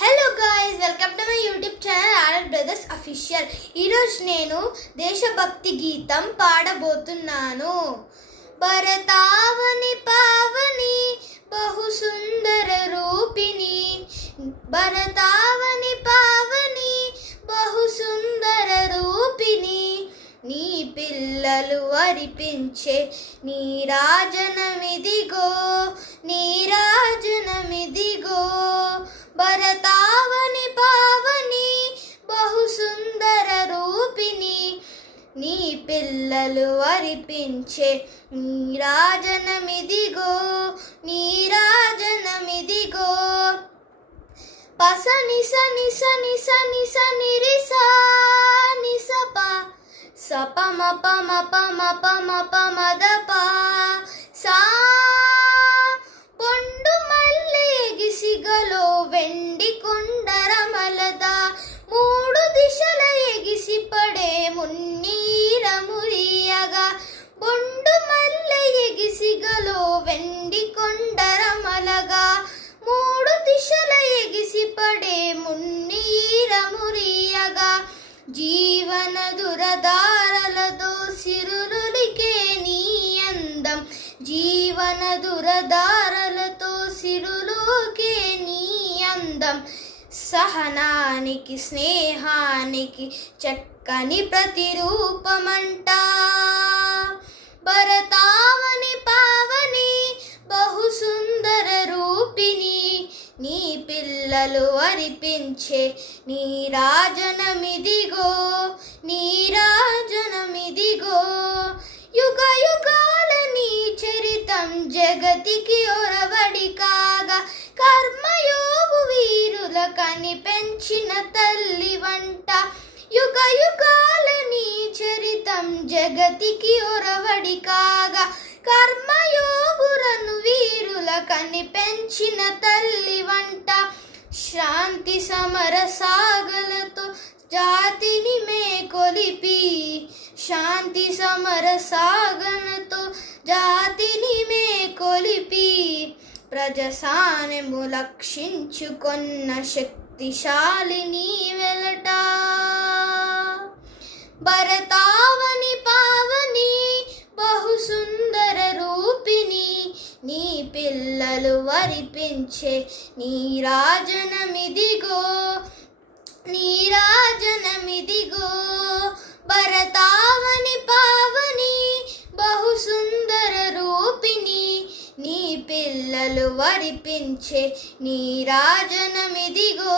Hello guys, welcome to my YouTube channel R R brothers official. ఈరోజు నేను దేశభక్తి గీతం పాడబోతున్నాను. భరతావని పావని బహు సుందర రూపిణి, భరతావని పావని బహు సుందర రూపిణి, నీ పిల్లలు అరిపించే నీరాజనమిదిగో, నీరాజనమిదిగో. భరతావని పావని బహు సుందర రూపిణి, నీ పిల్లలు అరిపించే నీరాజనమిదిగో, నీరాజనమిదిగో. పస నిస నిస నిస నిస నిరిసా నిసప సప మప మప మప మప మదప సా. పొండు మల్లె ఎగిసిగలో వెండి కొండరమలద, మూడు దిశల ఎగిసి పడే మున్నీర మురియగా. పొండు మల్లె ఎగిసిగలో వెండి కొండరమలగా, మూడు దిశల ఎగిసి పడే మున్నీర మురియగా. జీవన దురదారలతో సిరులులికే నీ అందం, జీవన దురదారలతో సిరులుకే నీ అందం. సహనానికి స్నేహానికి చక్కని ప్రతిరూపమంట. భరతావని పావని బహు సుందర రూపిణి, నీ పిల్లలు అరిపించే నీరాజనమిదిగో, నీరాజనమిదిగో. యుగ యుగాల నీ చరితం జగతికి ఒరవడి కాగా, కర్మయోగు వీరుల కని పెంచిన తల్లి వంట. యుగ యుగాల నీ చరితం జగతికి ఒరవడి కాగా, కర్మయోగురను వీరుల కని పెంచిన తల్లి వంట. శాంతి సమర సాగలతో జాతిని మేకొలిపి, శాంతి సమర సాగనతో జాతిని మేకొలిపి, ప్రజాసానెము లక్షించుకొన్న శక్తిశాలిని వెలట. భరతావని పావని బహు సుందర రూపిణి, నీ పిల్లలు వరిపించే నీరాజనమిదిగో, నీరాజనమిదిగో. భరతావని పావని బహు సుందర రూపిణి, నీ పిల్లలు వరిపించే నీరాజనమిదిగో,